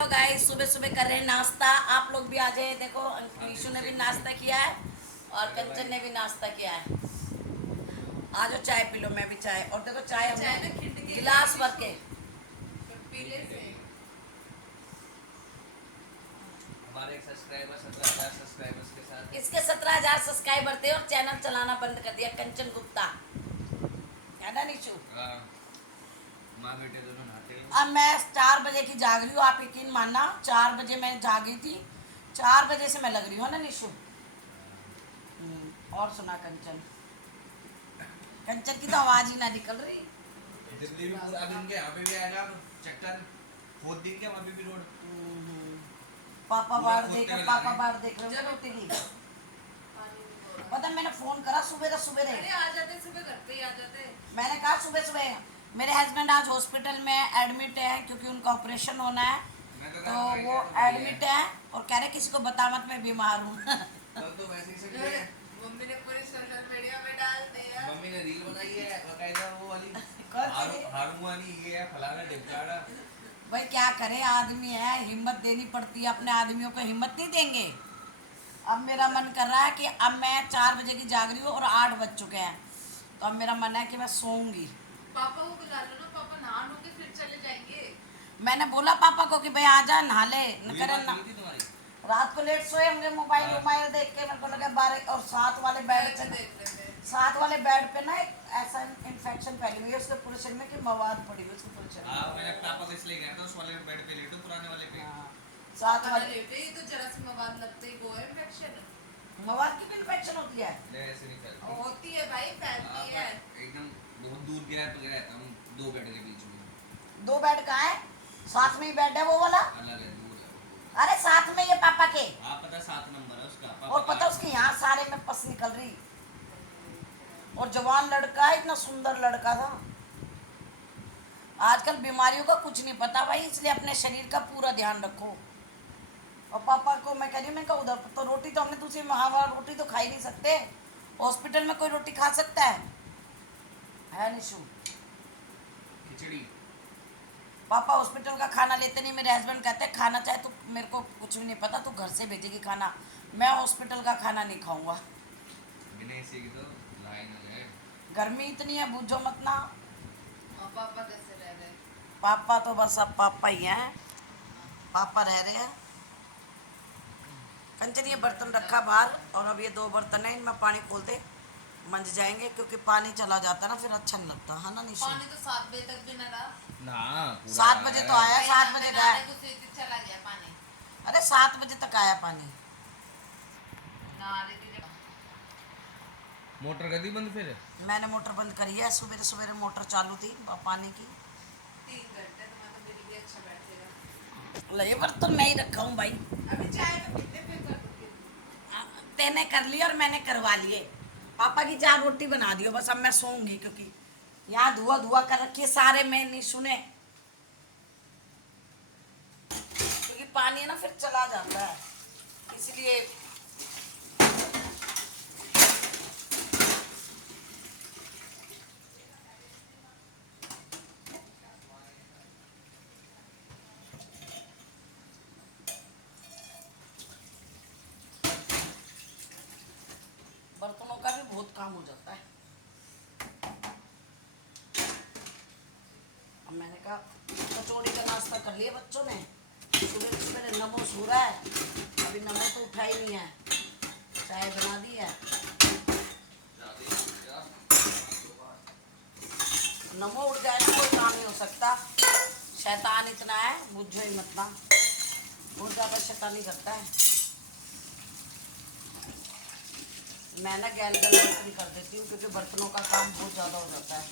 तो गाइस सुबह सुबह कर रहे हैं नाश्ता। आप लोग भी आ जाए। देखो निशु ने भी नाश्ता किया है और कंचन ने भी नाश्ता किया है। आ जाओ चाय पी लो। मैं भी चाय। और देखो चाय हमने गिलास भर के हमारे एक सब्सक्राइबर 17,000 सब्सक्राइबर्स के साथ इसके 17,000 सब्सक्राइबर थे और चैनल चलाना बंद कर दिया। कंचन गुप्ता है ना निशु? माँ बेटे दोनों नहाते हैं। अब मैं 4 बजे की जाग रही हूँ। आप यकीन मानना 4 बजे मैं जागी थी। 4 बजे से मैं लग रही हूँ ना निशु। और सुना कंचन। कंचन की तो आवाज ही ना निकल रही। दिल्ली में पूरा दिन के यहाँ पे भी आएगा चक्कर खोद दिन के वहाँ पे भी रोड पापा पूरा बाढ़ खोदते देख हुए ला पापा रहे हैं। बाढ़ देख रहे हो रोटी की। पता मैंने फोन करा सुबह अरे आ जाते सुबह घर पे ही आ जाते। मैंने कहा सुबह सुबह मेरे हस्बैंड आज हॉस्पिटल में एडमिट है क्योंकि उनका ऑपरेशन होना है। तो वो एडमिट है और कह रहे किसी को बता मत मैं बीमार हूँ। कल तो वैसे ही से मम्मी ने पूरे सोशल मीडिया में डाल दिया। मम्मी ने रील बनाई है बकायदा वो वाली कौन सी? हारू वाली ये है फलाना ढिमकाड़ा। भाई क्या करे आदमी है, हिम्मत देनी पड़ती है। अपने आदमियों को हिम्मत नहीं देंगे। अब मेरा मन कर रहा है कि अब मैं 4 बजे की जाग रही हूँ और 8 बज चुके हैं। तो अब मेरा मन है कि मैं सोऊंगी। पापा को बुला लो ना, पापा नहा लो के फिर चले जाएंगे। मैंने बोला पापा को कि भाई आ जा नहा ले। न हुई करे बात ना। हुई थी तुम्हारी? रात को लेट सोए होंगे मोबाइल हाँ। वोबाइल देख के। मेरे को लगा 12 और 7 वाले बेड मैच पे देख रहे थे। 7 वाले बेड पे ना एक ऐसा इन्फेक्शन फैली हुई है उसके पूरे शरीर में कि मवाद पड़ी हुई है उसके पूरे शरीर हाँ में। मैंने पापा को इसलिए गया था उस वाले बेड पे लेटो पुराने वाले पे। हाँ, 7 पापा ना वाले लेटे ही तो जरा सी मवाद लगते ही वो है इन्फेक्शन मवाद की भी इन्फेक्शन होती है। ले ऐसे नहीं फैलती। होती है भाई, फैलती है। एकदम बहुत दूर गिरा तो गया था हम दो बेड के बीच में 2 बेड कहाँ है? साथ में ही बेड है वो वाला। अलग है दूर है। अरे साथ में ये पापा के। आप पता 7 नंबर है उसका और पता उसके यहाँ सारे में पस निकल रही। और जवान लड़का है, इतना सुंदर लड़का था। आजकल बीमारियों का कुछ नहीं पता भाई, इसलिए अपने शरीर का पूरा ध्यान रखो। और पापा को मैं कह रही हूँ, मैं कहा उधर तो रोटी तो हमने दूसरी वहाँ रोटी तो खा ही नहीं सकते। हॉस्पिटल में कोई रोटी खा सकता है निशु? खिचड़ी पापा हॉस्पिटल का खाना लेते नहीं। मेरे हस्बैंड कहते हैं खाना चाहे तो मेरे को कुछ भी नहीं पता, तू घर से भेजेगी खाना। मैं हॉस्पिटल का खाना नहीं खाऊंगा। बिना एसी की तो लाइन हो जाए। गर्मी इतनी है, बूझो मत ना। और पापा कैसे रह रहे? पापा तो बस अब पापा ही हैं। पापा रह रहे हैं। कंचन ये बर्तन रखा बाहर और अब ये 2 बर्तन है, इनमें पानी खोल दे मंज जाएंगे क्योंकि पानी चला जाता है ना फिर अच्छा नहीं लगता है ना निशु? पानी तो 7 बजे तक भी ना रहा। ना 7 बजे तो आया, 7 बजे गया। चला गया पानी। अरे 7 बजे तक आया पानी। नहा रही थी जब। मोटर कर दी बंद फिर। मैंने मोटर बंद करी है। सवेरे सवेरे मोटर चालू थी पानी की। 3 घंटे तो मैं तो मेरी भी अच्छा बैठेगा। ले बर्तन मैं ही रखा हूँ भाई। अभी चाय तो पीते फिर कर दूंगी। तेने कर लिया और मैंने करवा लिए। पापा की 4 रोटी बना दियो बस। अब मैं सोऊंगी क्योंकि यहाँ धुआं धुआं कर रखी है सारे में नहीं सुने। क्योंकि पानी है ना फिर चला जाता है इसलिए। बर्तनों का भी बहुत काम हो जाता है। अब मैंने कहा कचौड़ी का नाश्ता कर लिया बच्चों ने। सुबह सुबह नमो सो रहा है, अभी नमो तो उठा ही नहीं है। चाय बना दी है। नमो उठ जाए ना कोई काम नहीं हो सकता। शैतान इतना है, बुझो ही मत ना। बहुत ज़्यादा शैतानी करता है। मैं ना गैल गल बर्तन कर देती हूँ क्योंकि बर्तनों का काम बहुत ज़्यादा हो जाता है।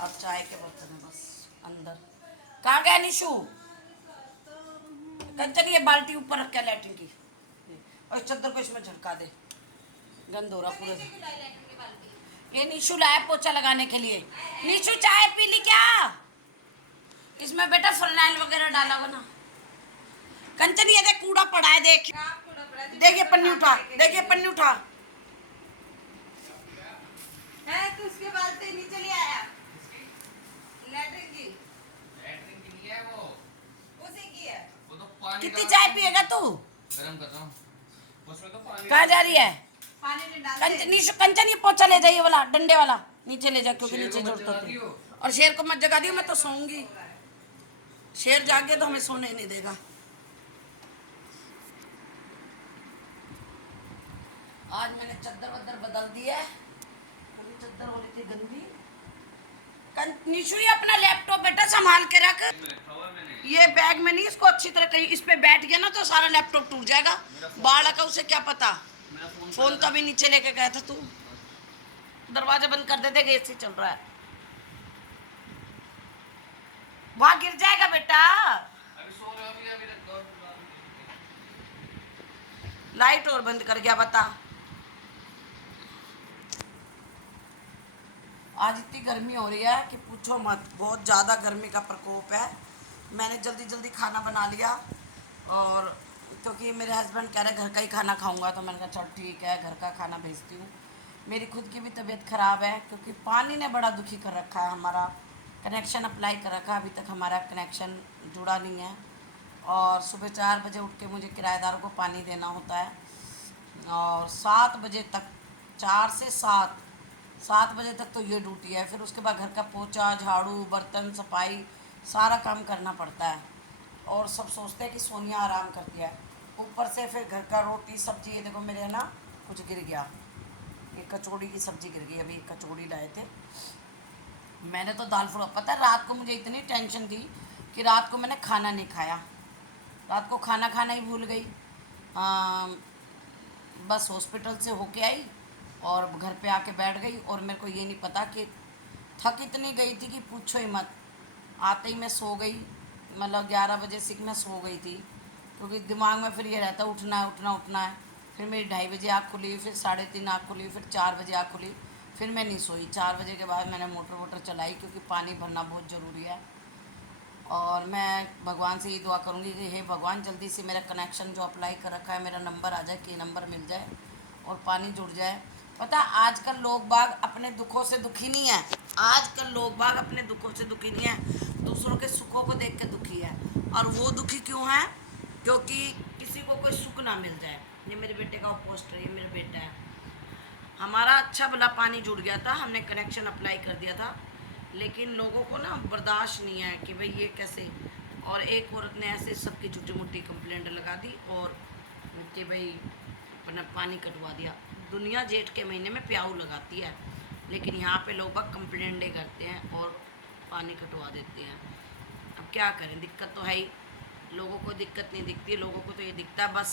अब चाय के बर्तन है बस अंदर। कहाँ गया निशु? कंचन ये बाल्टी ऊपर रख के लैट्रिन की और चद्दर को इसमें झटका दे, गंद हो रहा पूरे। ये निशु लाया पोछा लगाने के लिए। निशु चाय पी ली क्या? इसमें बेटा फरनैल वगैरह डाला हुआ ना। कंचन ये देख कूड़ा पड़ा है, देख देखिए पन्नी उठा, देखिए पन्नी उठा है तो उसके बाद से नीचे ले आया लैट्रिन की। लैट्रिन की नहीं है वो पानी कितनी का- चाय पिएगा तू? गरम कर रहा हूँ उसमें तो पानी कहाँ जा रही है? पानी नहीं डालते। निशु कंचन, ये पोछा ले जाइए वाला डंडे वाला, नीचे ले जा क्योंकि शेर नीचे को मत जोड़ते जगा होते। दियो। और शेर को मत जगा दियो, मैं तो सोऊंगी। शेर जागे तो हमें सोने नहीं देगा। आज मैंने चद्दर वद्दर बदल दी है, पूरी चद्दर हो रही थी गंदी। निशु ये अपना लैपटॉप बेटा संभाल के रख, ये बैग में नहीं, इसको अच्छी तरह कहीं इस पे बैठ गया ना तो सारा लैपटॉप टूट जाएगा। बालक है, उसे क्या पता। फोन तो अभी नीचे लेके गया था तू। दरवाजा बंद कर देते, एसी चल रहा है। वहां गिर जाएगा बेटा। अभी सो रहे हो अभी तक दो- लाइट और बंद कर गया बता। आज इतनी गर्मी हो रही है कि पूछो मत, बहुत ज़्यादा गर्मी का प्रकोप है। मैंने जल्दी जल्दी खाना बना लिया, और क्योंकि मेरे हस्बैंड कह रहे घर का ही खाना खाऊंगा, तो मैंने कहा चल ठीक है, घर का खाना भेजती हूँ। मेरी खुद की भी तबीयत ख़राब है क्योंकि पानी ने बड़ा दुखी कर रखा है। हमारा कनेक्शन अप्लाई कर रखा है, अभी तक हमारा कनेक्शन जुड़ा नहीं है। और सुबह 4 बजे उठ के मुझे किराएदारों को पानी देना होता है, और 7 बजे तक, 4 से 7 बजे तक तो ये ड्यूटी है। फिर उसके बाद घर का पोछा, झाड़ू, बर्तन, सफाई, सारा काम करना पड़ता है। और सब सोचते हैं कि सोनिया आराम करती है, ऊपर से फिर घर का रोटी सब्जी। ये देखो मेरे ना कुछ गिर गया, ये कचौड़ी की सब्जी गिर गई। अभी कचौड़ी लाए थे, मैंने तो दाल फ्राई, पता है रात को मुझे इतनी टेंशन थी कि रात को मैंने खाना नहीं खाया, रात को खाना खाना ही भूल गई। बस हॉस्पिटल से होके आई और घर पे आके बैठ गई, और मेरे को ये नहीं पता कि थक इतनी गई थी कि पूछो ही मत। आते ही मैं सो गई, मतलब 11 बजे से मैं सो गई थी, क्योंकि दिमाग में फिर ये रहता उठना है उठना उठना है। फिर मेरी 2:30 बजे आँख खुली, फिर 3:30 आँख खुली, फिर 4 बजे आँख खुली, फिर मैं नहीं सोई। 4 बजे के बाद मैंने मोटर वोटर चलाई, क्योंकि पानी भरना बहुत ज़रूरी है। और मैं भगवान से ये दुआ करूँगी कि हे भगवान, जल्दी से मेरा कनेक्शन जो अप्लाई कर रखा है, मेरा नंबर आ जाए, कि नंबर मिल जाए और पानी जुड़ जाए। पता आजकल लोग बाग अपने दुखों से दुखी नहीं है, आजकल लोग बाग अपने दुखों से दुखी नहीं है, दूसरों के सुखों को देख के दुखी है। और वो दुखी क्यों है? क्योंकि किसी को कोई सुख ना मिल जाए। ये मेरे बेटे का पोस्टर, ये मेरा बेटा है। हमारा अच्छा भला पानी जुड़ गया था, हमने कनेक्शन अप्लाई कर दिया था, लेकिन लोगों को ना बर्दाश्त नहीं है कि भाई ये कैसे। और एक औरत ने ऐसे सबकी छोटी मोटी कंप्लेंट लगा दी और कि भाई अपना पानी कटवा दिया। दुनिया जेठ के महीने में प्याऊ लगाती है, लेकिन यहाँ पे लोग बस कंप्लेंटें करते हैं और पानी कटवा देते हैं। अब क्या करें, दिक्कत तो है ही। लोगों को दिक्कत नहीं दिखती, लोगों को तो ये दिखता बस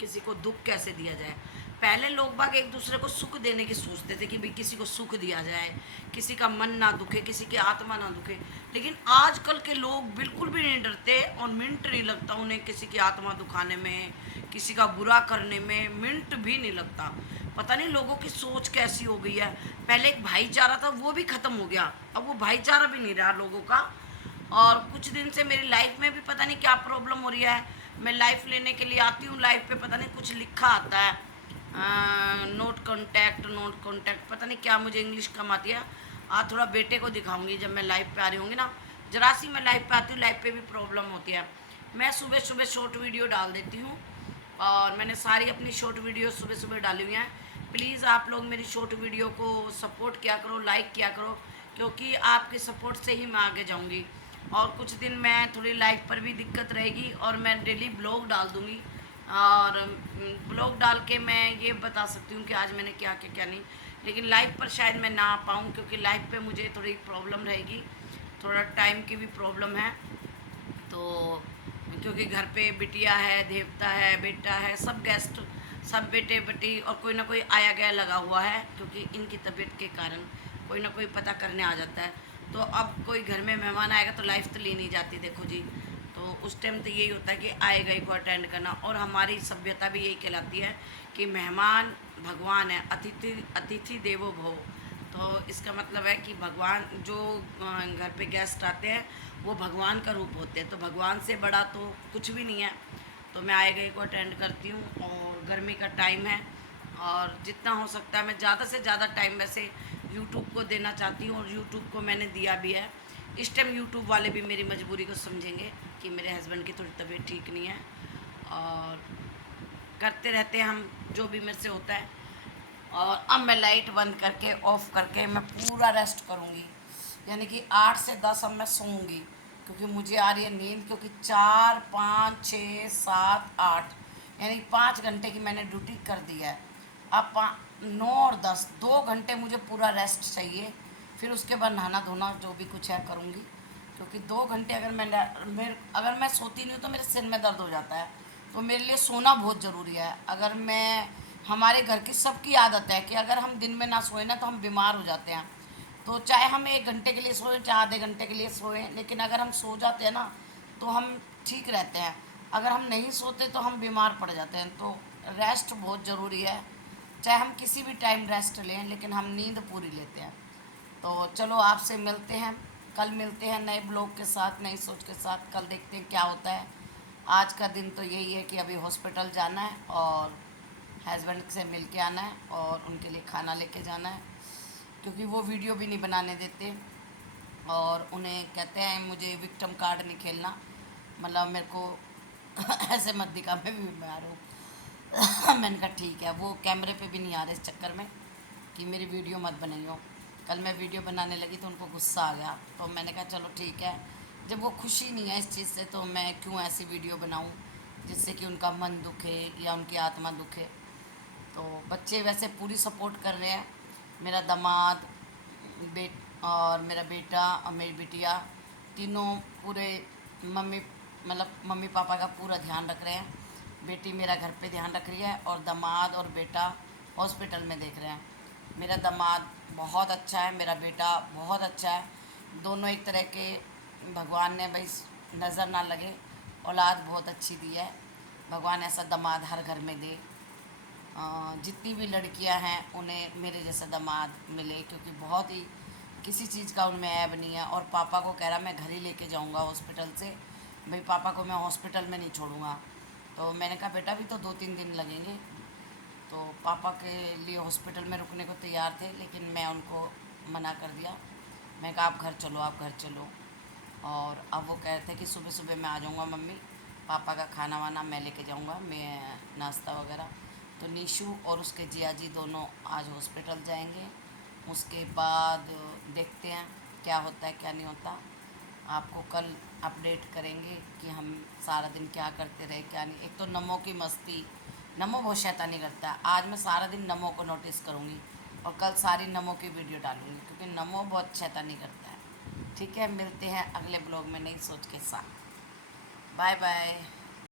किसी को दुख कैसे दिया जाए। पहले लोग बाग एक दूसरे को सुख देने की सोचते थे कि भाई किसी को सुख दिया जाए, किसी का मन ना दुखे, किसी की आत्मा ना दुखे। लेकिन आजकल के लोग बिल्कुल भी नहीं डरते, और मिनट नहीं लगता उन्हें किसी की आत्मा दुखाने में, किसी का बुरा करने में मिनट भी नहीं लगता। पता नहीं लोगों की सोच कैसी हो गई है। पहले एक भाईचारा था, वो भी ख़त्म हो गया, अब वो भाईचारा भी नहीं रहा लोगों का। और कुछ दिन से मेरी लाइफ में भी पता नहीं क्या प्रॉब्लम हो रही है। मैं लाइफ लेने के लिए आती हूँ, लाइफ पे पता नहीं कुछ लिखा आता है, नोट कॉन्टैक्ट, पता नहीं क्या, मुझे इंग्लिश कम आती है। आज थोड़ा बेटे को दिखाऊंगी जब मैं लाइव पे आ रही होंगी ना। जरा सी मैं लाइव पे आती हूँ, लाइव पे भी प्रॉब्लम होती है। मैं सुबह सुबह शॉर्ट वीडियो डाल देती हूँ, और मैंने सारी अपनी शॉर्ट वीडियो सुबह सुबह डाली हुई हैं। प्लीज़ आप लोग मेरी शॉर्ट वीडियो को सपोर्ट किया करो, लाइक किया करो, क्योंकि आपके सपोर्ट से ही मैं आगे जाऊँगी। और कुछ दिन मैं थोड़ी लाइफ पर भी दिक्कत रहेगी, और मैं डेली ब्लॉग डाल दूँगी, और ब्लॉग डाल के मैं ये बता सकती हूँ कि आज मैंने क्या क्या क्या नहीं। लेकिन लाइव पर शायद मैं ना आ पाऊँ, क्योंकि लाइव पे मुझे थोड़ी प्रॉब्लम रहेगी, थोड़ा टाइम की भी प्रॉब्लम है। तो क्योंकि घर पे बिटिया है, देवता है, बेटा है, सब गेस्ट, सब बेटे बेटी, और कोई ना कोई आया गया लगा हुआ है, क्योंकि इनकी तबीयत के कारण कोई ना कोई पता करने आ जाता है। तो अब कोई घर में मेहमान आएगा तो लाइफ तो ली नहीं जाती, देखो जी। तो उस टाइम तो यही होता है कि आए गए को अटेंड करना। और हमारी सभ्यता भी यही कहलाती है कि मेहमान भगवान है, अतिथि देवो भव। तो इसका मतलब है कि भगवान जो घर पे गेस्ट आते हैं वो भगवान का रूप होते हैं, तो भगवान से बड़ा तो कुछ भी नहीं है। तो मैं आए गए को अटेंड करती हूँ, और गर्मी का टाइम है, और जितना हो सकता है मैं ज़्यादा से ज़्यादा टाइम वैसे यूट्यूब को देना चाहती हूँ, और यूट्यूब को मैंने दिया भी है। इस टाइम यूट्यूब वाले भी मेरी मजबूरी को समझेंगे कि मेरे हस्बैंड की थोड़ी तबीयत ठीक नहीं है, और करते रहते हैं हम जो भी मेरे से होता है। और अब मैं लाइट बंद करके ऑफ करके मैं पूरा रेस्ट करूँगी, यानी कि 8 से 10 अब मैं सोऊंगी, क्योंकि मुझे आ रही है नींद। क्योंकि 4 5 6 7 8 यानी 5 घंटे की मैंने ड्यूटी कर दी है। अब 9 और 10 2 घंटे मुझे पूरा रेस्ट चाहिए। फिर उसके बाद नहाना धोना जो भी कुछ है करूँगी, क्योंकि 2 घंटे अगर मैं सोती नहीं हूँ तो मेरे सिर में दर्द हो जाता है। तो मेरे लिए सोना बहुत ज़रूरी है। अगर मैं हमारे घर की सबकी आदत है कि अगर हम दिन में ना सोए ना तो हम बीमार हो जाते हैं। तो चाहे हम 1 घंटे के लिए सोएं चाहे आधे घंटे के लिए सोएं, लेकिन अगर हम सो जाते हैं ना तो हम ठीक रहते हैं। अगर हम नहीं सोते तो हम बीमार पड़ जाते हैं। तो रेस्ट बहुत ज़रूरी है, चाहे हम किसी भी टाइम रेस्ट लें, लेकिन हम नींद पूरी लेते हैं। तो चलो आपसे मिलते हैं, कल मिलते हैं नए ब्लॉग के साथ, नई सोच के साथ। कल देखते हैं क्या होता है। आज का दिन तो यही है कि अभी हॉस्पिटल जाना है और हस्बैंड से मिल के आना है और उनके लिए खाना लेके जाना है, क्योंकि वो वीडियो भी नहीं बनाने देते और उन्हें कहते हैं मुझे विक्टिम कार्ड नहीं खेलना, मतलब मेरे को ऐसे मत दिखा, मैं भी बीमार हूँ। मैंने कहा ठीक है। वो कैमरे पे भी नहीं आ रहे इस चक्कर में कि मेरी वीडियो मत बनाइयो। कल मैं वीडियो बनाने लगी तो उनको गुस्सा आ गया, तो मैंने कहा चलो ठीक है, जब वो खुशी नहीं है इस चीज़ से तो मैं क्यों ऐसी वीडियो बनाऊं जिससे कि उनका मन दुखे या उनकी आत्मा दुखे। तो बच्चे वैसे पूरी सपोर्ट कर रहे हैं। मेरा दामाद और मेरा बेटा और मेरी बिटिया तीनों पूरे मम्मी पापा का पूरा ध्यान रख रहे हैं। बेटी मेरा घर पे ध्यान रख रही है और दामाद और बेटा हॉस्पिटल में देख रहे हैं। मेरा दामाद बहुत अच्छा है, मेरा बेटा बहुत अच्छा है। दोनों एक तरह के भगवान ने भाई नज़र ना लगे औलाद बहुत अच्छी दी है। भगवान ऐसा दामाद हर घर में दे। जितनी भी लड़कियां हैं उन्हें मेरे जैसा दामाद मिले, क्योंकि बहुत ही किसी चीज़ का उनमें ऐब नहीं है। और पापा को कह रहा मैं घर ही लेके जाऊंगा हॉस्पिटल से, भाई पापा को मैं हॉस्पिटल में नहीं छोड़ूंगा। तो मैंने कहा बेटा भी तो 2-3 दिन लगेंगे। तो पापा के लिए हॉस्पिटल में रुकने को तैयार थे, लेकिन मैं उनको मना कर दिया। मैं कहा आप घर चलो, आप घर चलो। और अब वो कह रहे थे कि सुबह सुबह मैं आ जाऊँगा मम्मी, पापा का खाना वाना मैं लेके जाऊँगा, मैं नाश्ता वगैरह। तो निशु और उसके जिया जी दोनों आज हॉस्पिटल जाएंगे। उसके बाद देखते हैं क्या होता है क्या नहीं होता। आपको कल अपडेट करेंगे कि हम सारा दिन क्या करते रहे क्या नहीं। एक तो नमो की मस्ती, नमो बहुत शैतानी करता है। आज मैं सारा दिन नमो को नोटिस करूँगी और कल सारी नमो की वीडियो डालूँगी, क्योंकि नमो बहुत शैतानी करता है। ठीक है, मिलते हैं अगले ब्लॉग में नई सोच के साथ। Bye bye.